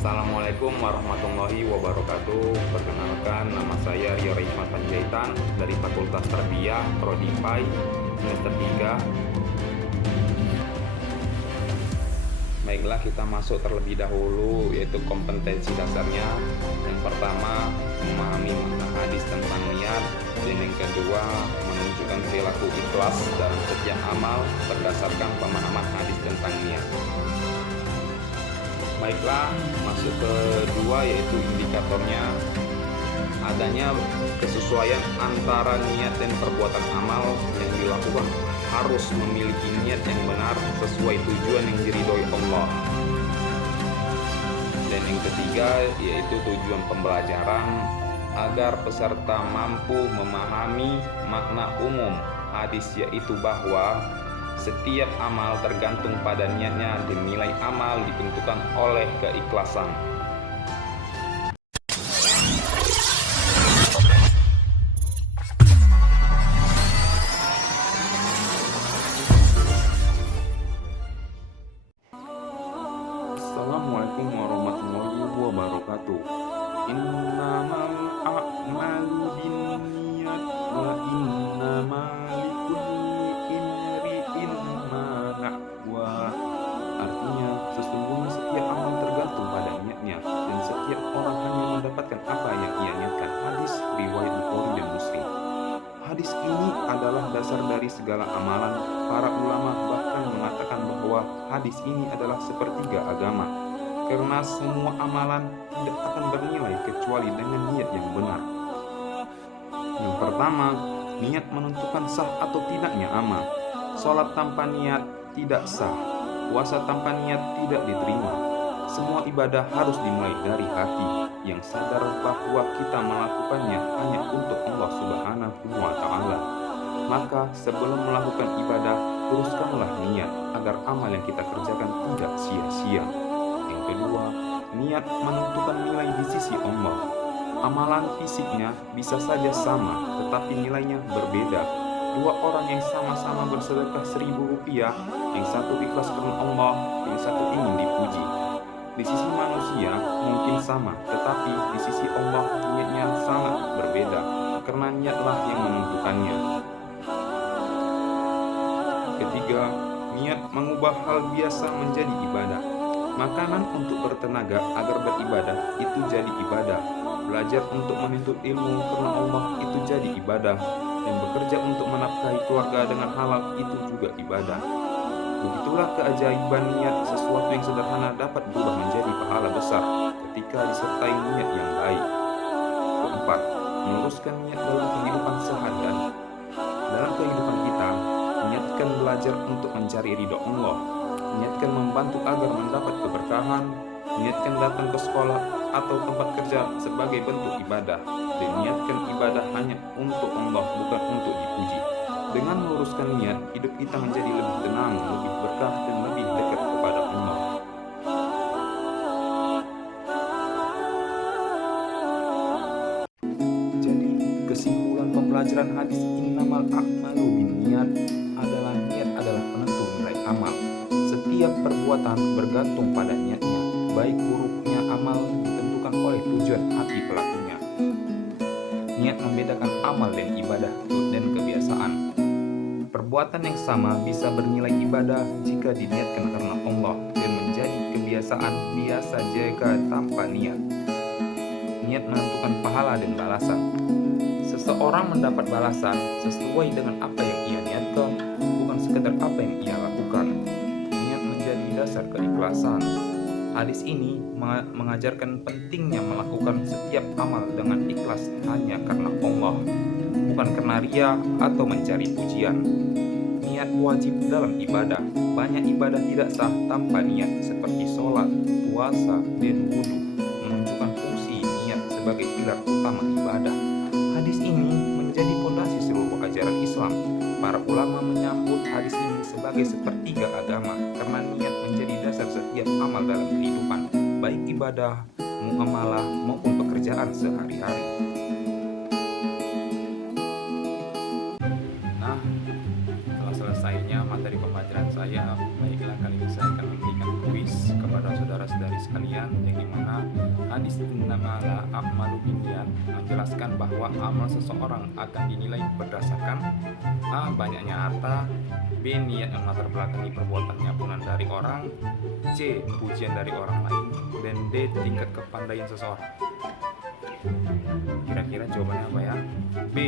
Assalamualaikum warahmatullahi wabarakatuh. Perkenalkan, nama saya Rio Reisman Panjaitan dari Fakultas Tarbiyah Prodi PAI semester 3. Baiklah, kita masuk terlebih dahulu yaitu kompetensi dasarnya. Yang pertama, memahami makna hadis tentang niat, dan yang kedua, menunjukkan perilaku ikhlas dalam setiap amal berdasarkan pemahaman hadis tentang niat. Baiklah, masuk kedua yaitu indikatornya, adanya kesesuaian antara niat dan perbuatan amal yang dilakukan harus memiliki niat yang benar sesuai tujuan yang diridhoi Allah. Dan yang ketiga yaitu tujuan pembelajaran agar peserta mampu memahami makna umum hadis, yaitu bahwa setiap amal tergantung pada niatnya dan nilai amal ditentukan oleh keikhlasan. Assalamualaikum warahmatullahi wabarakatuh. Innamal a'malu binniyat wa innamal likulli imri'in ma nawa. Artinya, sesungguhnya setiap amal tergantung pada niatnya dan setiap orang hanya mendapatkan apa yang ia niatkan. Hadis riwayat Bukhari dan Muslim. Hadis ini adalah dasar dari segala amalan. Para ulama bahkan mengatakan bahwa hadis ini adalah sepertiga agama, karena semua amalan tidak akan bernilai kecuali dengan niat yang benar. Yang pertama, niat menentukan sah atau tidaknya amal. Sholat tanpa niat tidak sah, puasa tanpa niat tidak diterima. Semua ibadah harus dimulai dari hati yang sadar bahwa kita melakukannya hanya untuk Allah Subhanahu wa Ta'ala. Maka sebelum melakukan ibadah, teruskanlah niat agar amal yang kita kerjakan tidak sia-sia. Yang kedua, niat menentukan nilai di sisi Allah. Amalan fisiknya bisa saja sama, tetapi nilainya berbeda. Dua orang yang sama-sama bersedekah 1.000 rupiah, yang satu ikhlas karena Allah, yang satu ingin dipuji. Di sisi manusia mungkin sama, tetapi di sisi Allah niatnya sangat berbeda, karena niatlah yang menentukannya. Ketiga, niat mengubah hal biasa menjadi ibadah. Makanan untuk bertenaga agar beribadah itu jadi ibadah. Belajar untuk menuntut ilmu karena Allah itu jadi ibadah. Dan bekerja untuk menafkahi keluarga dengan halal itu juga ibadah. Begitulah keajaiban niat. Sesuatu yang sederhana dapat berubah menjadi pahala besar ketika disertai niat yang baik. Keempat, meluruskan niat dalam kehidupan sehari-hari. Dalam kehidupan kita, niatkan belajar untuk mencari ridho Allah, niatkan membantu agar mendapat keberkahan, niatkan datang ke sekolah atau tempat kerja sebagai bentuk ibadah, dan niatkan ibadah hanya untuk Allah, bukan untuk dipuji. Dengan meluruskan niat, hidup kita menjadi lebih tenang, lebih berkah, dan lebih dekat kepada Allah. Jadi, kesimpulan pembelajaran hadis innamal a'malu binniyat adalah niat adalah penentu nilai amal. Setiap perbuatan bergantung pada niatnya, baik buruknya amal ditentukan oleh tujuan hati pelakunya. Niat membedakan amal dan ibadah dan kebiasaan. Perbuatan yang sama bisa bernilai ibadah jika diniatkan karena Allah dan menjadi kebiasaan biasa jika tanpa niat. Niat menentukan pahala dan balasan. Seseorang mendapat balasan sesuai dengan apa yang ia niatkan, bukan sekedar apa yang ia lakukan. Niat menjadi dasar keikhlasan. Hadis ini mengajarkan pentingnya melakukan setiap amal dengan ikhlas hanya karena Allah, bukan karena ria atau mencari pujian. Niat wajib dalam ibadah. Banyak ibadah tidak sah tanpa niat, seperti sholat, puasa, dan wudhu, menunjukkan fungsi niat sebagai pilar utama ibadah. Hadis ini menjadi fondasi seluruh ajaran Islam. Para ulama menyambut hadis ini sebagai sepertiga agama, karena niat menjadi dasar setiap amal dalam kehidupan, baik ibadah, muamalah, maupun pekerjaan sehari-hari. Nah, setelah selesainya materi pembelajaran saya, baiklah kali ini saya akan memberikan kuis kepada saudara-saudari sekalian. sekalian, yang dimana hadis innamala a'malu binniyat menjelaskan bahwa amal seseorang akan dinilai berdasarkan A. banyaknya harta, B. niat yang latar belakangi perbuatannya ampunan dari orang, C. pujian dari orang lain, dan D. tingkat kepandaian seseorang. Kira-kira jawabannya apa ya? B.